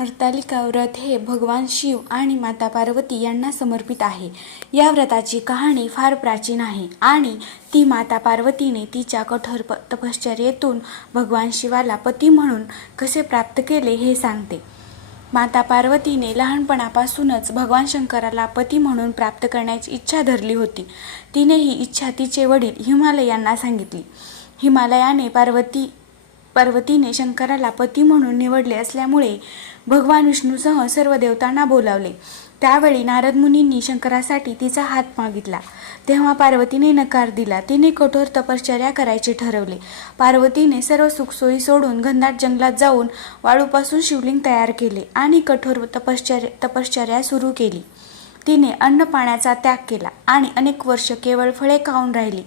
हरतालिका व्रत हे भगवान शिव आणि माता पार्वती यांना समर्पित आहे. या व्रताची कहाणी फार प्राचीन आहे आणि ती माता पार्वतीने तिच्या कठोर प तपश्चर्येतून भगवान शिवाला पती म्हणून कसे प्राप्त केले हे सांगते. माता पार्वतीने लहानपणापासूनच भगवान शंकराला पती म्हणून प्राप्त करण्याची इच्छा धरली होती. तिने ही इच्छा तिचे वडील हिमालयांना सांगितली. हिमालयाने पार्वती पार्वतीने शंकराला पती म्हणून निवडले असल्यामुळे भगवान विष्णूसह सर्व देवतांना बोलावले. त्यावेळी नारद मुनींनी शंकरासाठी तिचा हात मागितला. तेव्हा पार्वतीने नकार दिला. तिने कठोर तपश्चर्या करायचे ठरवले. पार्वतीने सर्व सुखसोयी सोडून घनदाट जंगलात जाऊन वाळूपासून शिवलिंग तयार केले आणि कठोर तपश्चर्या तपश्चर्या सुरू केली. तिने अन्न पाण्याचा त्याग केला आणि अनेक वर्ष केवळ फळे खाऊन राहिली.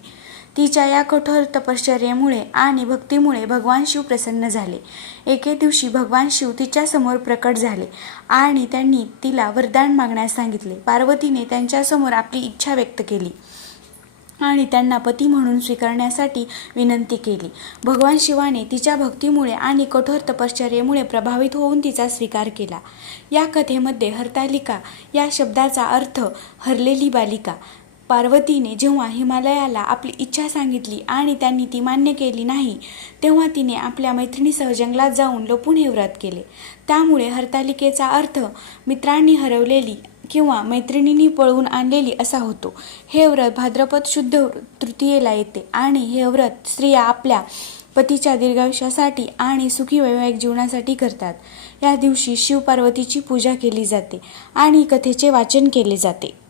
तिच्या या कठोर तपश्चर्येमुळे आणि भक्तीमुळे भगवान शिव प्रसन्न झाले. एके दिवशी भगवान शिव तिच्यासमोर प्रकट झाले आणि त्यांनी तिला वरदान मागण्यास सांगितले. पार्वतीने त्यांच्यासमोर आपली इच्छा व्यक्त केली आणि त्यांना पती म्हणून स्वीकारण्यासाठी विनंती केली. भगवान शिवाने तिच्या भक्तीमुळे आणि कठोर तपश्चर्येमुळे प्रभावित होऊन तिचा स्वीकार केला. या कथेमध्ये हरतालिका या शब्दाचा अर्थ हरलेली बालिका. पार्वतीने जेव्हा हिमालयाला आपली इच्छा सांगितली आणि त्यांनी ती मान्य केली नाही तेव्हा तिने आपल्या मैत्रिणीसह जंगलात जाऊन लपून हे व्रत केले. त्यामुळे हरतालिकेचा अर्थ मित्रांनी हरवलेली किंवा मैत्रिणींनी पळवून आणलेली असा होतो. हे व्रत भाद्रपद शुद्ध तृतीयेला येते आणि हे व्रत स्त्रिया आपल्या पतीच्या दीर्घायुष्यासाठी आणि सुखी वैवाहिक जीवनासाठी करतात. या दिवशी शिव पार्वतीची पूजा केली जाते आणि कथेचे वाचन केले जाते.